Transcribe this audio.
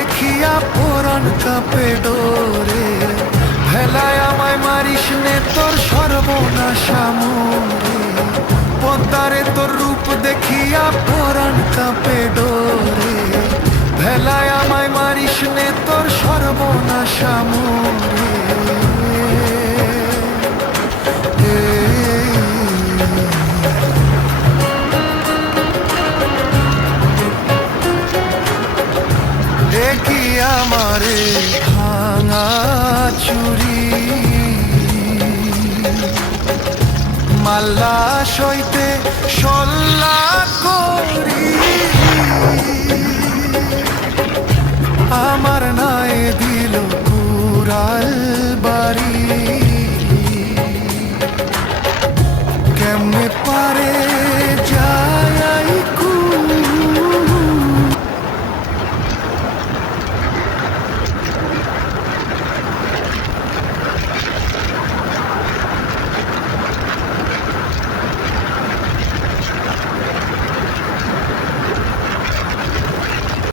দেখিয়া পরাণ কাঁপে ডোরে। ভেলায় আমায় মারিস নে তোর সর্বনাশা মোরে। পদ্মারে তোর রূপ দেখিয়া পরাণ কাঁপে ডোরে। ভেলায় আমায় মারিস নে তোর সর্বনাশা মোরে। দেখি আমারে ভাঙা চুরি মাল্লা সইতে সল্লা করি।